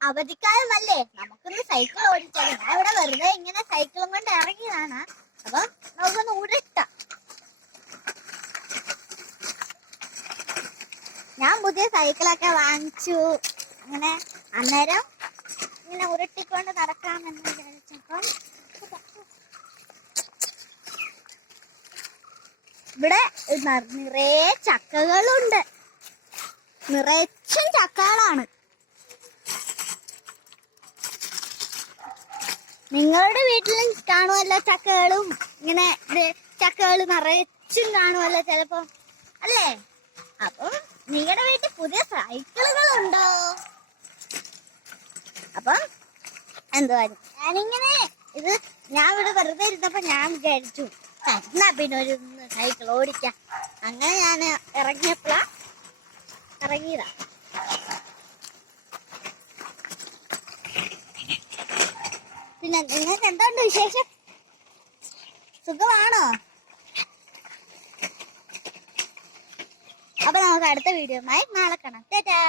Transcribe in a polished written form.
അവധിക്കാലമല്ലേ, നമുക്കൊന്ന് സൈക്കിൾ ഓടിച്ചാൽ. ഞാൻ ഇവിടെ വെറുതെ ഇങ്ങനെ സൈക്കിളും കൊണ്ട് ഇറങ്ങിയതാണ്. അപ്പൊ നമുക്കൊന്ന് ഉരുട്ടാം. ഞാൻ പുതിയ സൈക്കിളൊക്കെ വാങ്ങിച്ചു. അങ്ങനെ അന്നേരം ഇങ്ങനെ ഉരുട്ടിക്കൊണ്ട് നടക്കാമെന്ന് വിചാരിച്ചപ്പം ഇവിടെ നിറയെ ചക്കകളുണ്ട്. നിറച്ചും ചക്കകളാണ്. നിങ്ങളുടെ വീട്ടിലും കാണുമല്ലോ ചക്കകളും. ഇങ്ങനെ ചക്കകൾ നിറച്ചും കാണുമല്ലോ ചിലപ്പോ, അല്ലേ? അപ്പം നിങ്ങളുടെ വീട്ടിൽ പുതിയ സൈക്കിളുകളുണ്ടോ? അപ്പം എന്തുവാ, ഞാനിങ്ങനെ ഞാൻ ഇവിടെ വെറുതെ ഇരുന്നപ്പോ ഞാൻ വിചാരിച്ചു എന്നാ പിന്നെ ഒരു സൈക്കിൾ ഓടിക്കാം. അങ്ങനെ ഞാൻ ഇറങ്ങിയതാ. പിന്നെ നിങ്ങൾക്ക് എന്തുണ്ട് വിശേഷം? സുഖമാണോ? അപ്പൊ നമുക്ക് അടുത്ത വീഡിയോയുമായി നാളെ കാണാം. ടാറ്റാ.